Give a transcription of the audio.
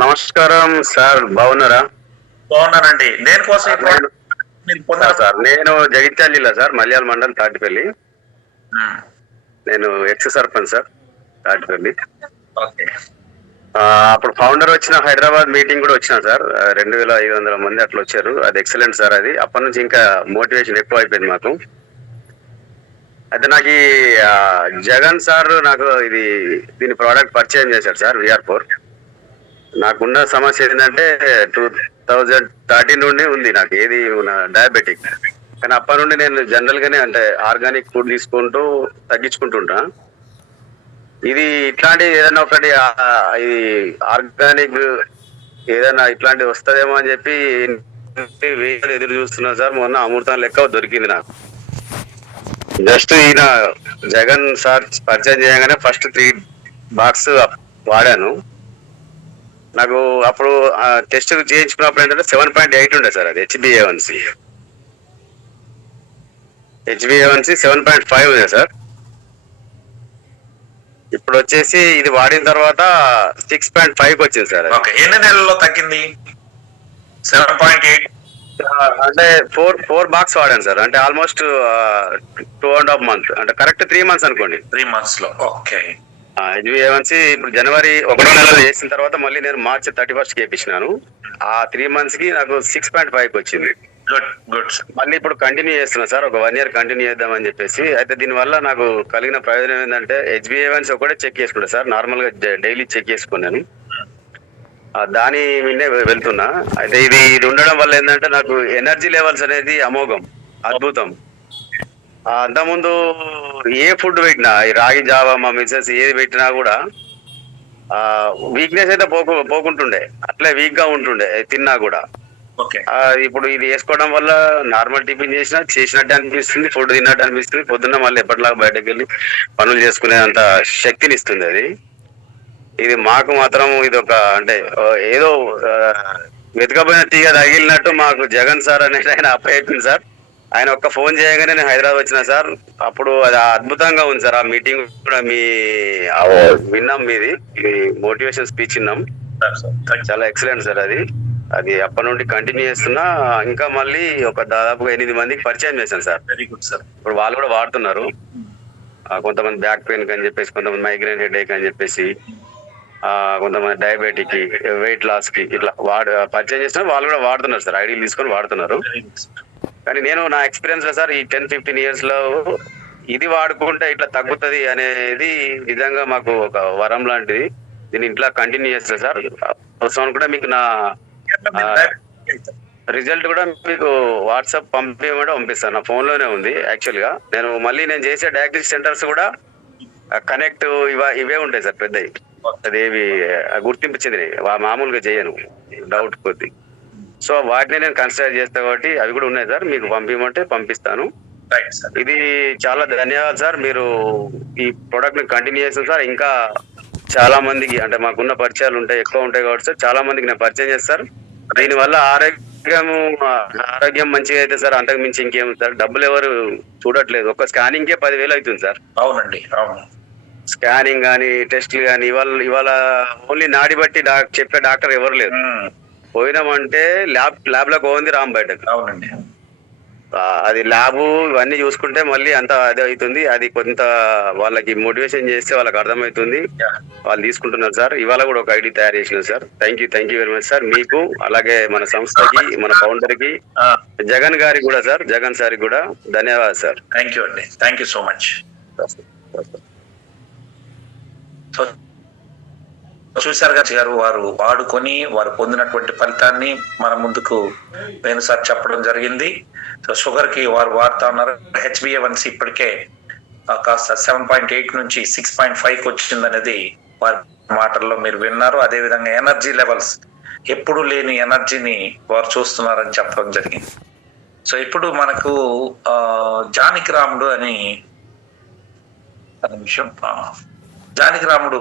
నమస్కారం సార్, బాగున్నారా? బాగున్నానండి. దేనికోసం ఈ సార్ నేను ప్రోడక్ట్ మీరు పొందారు? సార్ నేను జగిత్యాల జిల్లా సార్, మల్యాల మండలం తాటిపల్లి. హ్మ్. నేను X sarpanch sir Tatipalli. Okay. అప్పుడు ఫౌండర్ వచ్చిన హైదరాబాద్ మీటింగ్ కూడా వచ్చిన సార్. 2500 మంది అట్లా వచ్చారు. అది ఎక్సలెంట్ సార్. అది అప్పటి నుంచి ఇంకా మోటివేషన్ ఎక్కువ అయిపోయింది మాకు. అయితే నాకు ఈ జగన్ సార్ నాకు దీని ప్రోడక్ట్ పరిచయం చేశారు సార్, VR4. నాకున్న సమస్య ఏంటంటే 2013 నుండి ఉంది నాకు, ఏది డయాబెటిక్. కానీ అప్పటి నుండి నేను జనరల్ గానే అంటే ఆర్గానిక్ ఫుడ్ తీసుకుంటూ తగ్గించుకుంటుంటా. ఇది ఇట్లాంటి ఏదైనా ఒకటి ఇది ఆర్గానిక్ ఏదైనా ఇట్లాంటివి వస్తుందేమో అని చెప్పి ఎదురు చూస్తున్నా సార్. మొన్న అమృతం లెక్క దొరికింది నాకు. జస్ట్ ఈయన జగన్ సార్ పరిచయం చేయగానే ఫస్ట్ 3 బాక్స్ వాడాను. నాకు అప్పుడు టెస్ట్ చేయించుకున్నప్పుడు ఏంటంటే 7.8 ఉండే సార్, అది HbA1c 7.5 ఉంది సార్. ఇప్పుడు వచ్చేసి ఇది వాడిన తర్వాత 6.5 వచ్చింది సార్. ఎన్ని నెలల్లో తగ్గింది? 7.8 అంటే 4 బాక్స్ వాడాను సార్. అంటే ఆల్మోస్ట్ 2.5 months, అంటే కరెక్ట్ 3 months అనుకోండి. 3 months లో. ఓకే. HbA1c ఇప్పుడు జనవరి 1వ నెలలో చేసిన తర్వాత మళ్ళీ నేను మార్చి 31st చేయించినాను. ఆ 3 months కి నాకు 6.5 వచ్చింది. గుడ్. మళ్ళీ ఇప్పుడు కంటిన్యూ చేస్తున్నా సార్, ఒక 1 year కంటిన్యూ చేద్దామని చెప్పేసి. అయితే దీనివల్ల నాకు కలిగిన ప్రయోజనం ఏంటంటే HbA1c ఒకటే చెక్ చేసుకుంటా సార్. నార్మల్ గా డైలీ చెక్ చేసుకున్నాను, దాని మీదే వెళ్తున్నా. అయితే ఇది ఉండడం వల్ల ఏంటంటే నాకు ఎనర్జీ లెవెల్స్ అనేది అమోఘం, అద్భుతం. అంతకుముందు ఏ ఫుడ్ పెట్టినా, ఈ రాగి జావా మా మిసెస్ ఏది పెట్టినా కూడా వీక్నెస్ అయితే పోకుంటుండే, అట్లే వీక్ గా ఉంటుండే తిన్నా కూడా. ఇప్పుడు ఇది వేసుకోవడం వల్ల నార్మల్ టిఫిన్ చేసినట్టు అనిపిస్తుంది, ఫుడ్ తిన్నట్టు అనిపిస్తుంది. పొద్దున్న మళ్ళీ ఎప్పటిలాగా బయటకు వెళ్ళి పనులు చేసుకునే అంత శక్తిని ఇస్తుంది అది. ఇది మాకు మాత్రం ఇది ఒక అంటే ఏదో వెతకపోయిన తీగ తగిలినట్టు మాకు జగన్ సార్ అనేది ఆయన అప్పచెప్పింది సార్. ఆయన ఒక్క ఫోన్ చేయగానే నేను హైదరాబాద్ వచ్చిన సార్. అప్పుడు అది అద్భుతంగా ఉంది సార్. ఆ మీటింగ్ కూడా విన్నాం, మీది మోటివేషన్ స్పీచ్ విన్నాం. చాలా ఎక్సలెంట్ సార్. అది అప్పటి నుండి కంటిన్యూ చేస్తున్నా. ఇంకా మళ్ళీ ఒక దాదాపుగా 8 మందికి పరిచయం చేశాను సార్. Very good sir. ఇప్పుడు వాళ్ళు కూడా వాడుతున్నారు. కొంతమంది బ్యాక్ పెయిన్ అని చెప్పేసి, కొంతమంది మైగ్రేన్ హెడేక్ అని చెప్పేసి, కొంతమంది డయాబెటిక్ కి, వెయిట్ లాస్ కి ఇట్లా పరిచయం చేసిన వాళ్ళు కూడా వాడుతున్నారు సార్. ఐడియాలు తీసుకొని వాడుతున్నారు. కానీ నేను నా ఎక్స్పీరియన్స్ లో సార్, ఈ 10-15 years లో ఇది వాడుకుంటే ఇట్లా తగ్గుతుంది అనేది నిజంగా మాకు ఒక వరం లాంటిది. దీన్ని ఇంట్లో కంటిన్యూ చేస్తా సార్. అవసరం కూడా మీకు నా రిజల్ట్ కూడా మీకు వాట్సాప్ పంపిస్తాను. నా ఫోన్ లోనే ఉంది యాక్చువల్ గా. నేను చేసే డయాగ్నోస్టిక్ సెంటర్స్ కూడా కనెక్ట్ ఇవే ఉంటాయి సార్, పెద్దవి. అదేవి గుర్తింపు చెందినవి, మామూలుగా చేయను, డౌట్ కొద్ది. సో వాటిని నేను కన్సిడర్ చేస్తా కాబట్టి అవి కూడా ఉన్నాయి సార్. మీకు పంపించమంటే పంపిస్తాను. ఇది చాలా ధన్యవాదాలు సార్. మీరు ఈ ప్రోడక్ట్ ని కంటిన్యూ చేస్తాను సార్. ఇంకా చాలా మందికి, అంటే మాకున్న పరిచయాలు ఎక్కువ ఉంటాయి కాబట్టి సార్, చాలా మందికి నేను పరిచయం చేస్తారు. దీనివల్ల ఆరోగ్యం మంచిగా అయితే సార్, అంతకు మించి ఇంకేం సార్. డబ్బులు ఎవరు చూడట్లేదు. ఒక స్కానింగ్ కే 10,000 అవుతుంది సార్. అవునండి, అవును. స్కానింగ్ కానీ, టెస్ట్లు కానీ. ఇవాళ ఓన్లీ నాడి బట్టి చెప్పే డాక్టర్ ఎవరు లేరు. పోయినామంటే ల్యాబ్ లో పోయింది రామ్ బయటకు. అవునండి. అది ల్యాబ్ ఇవన్నీ చూసుకుంటే మళ్ళీ అంత అదే అవుతుంది. అది కొంత వాళ్ళకి మోటివేషన్ చేస్తే వాళ్ళకి అర్థమవుతుంది, వాళ్ళు తీసుకుంటున్నారు సార్. ఇవాళ కూడా ఒక ఐడి తయారు చేసినారు sir. Thank you very much sir. మీకు, అలాగే మన సంస్థకి, మన ఫౌండర్ కి, జగన్ గారికి కూడా సార్, జగన్ సార్ కూడా ధన్యవాదాలు సార్. థ్యాంక్ యూ అండి. Thank you so much. చూశారు గారు, వారు వాడుకొని వారు పొందినటువంటి ఫలితాన్ని మన ముందుకు వేణుసార్ చెప్పడం జరిగింది. సో షుగర్ కి వారు వాడుతా ఉన్నారు. HbA1c ఇప్పటికే కాస్త 7.8 నుంచి 6.5 వచ్చింది అనేది వారి మాటల్లో మీరు విన్నారు. అదే విధంగా ఎనర్జీ లెవెల్స్, ఎప్పుడు లేని ఎనర్జీని వారు చూస్తున్నారని చెప్పడం జరిగింది. సో ఇప్పుడు మనకు జానకి రాముడు అని విషయం, జానకి రాముడు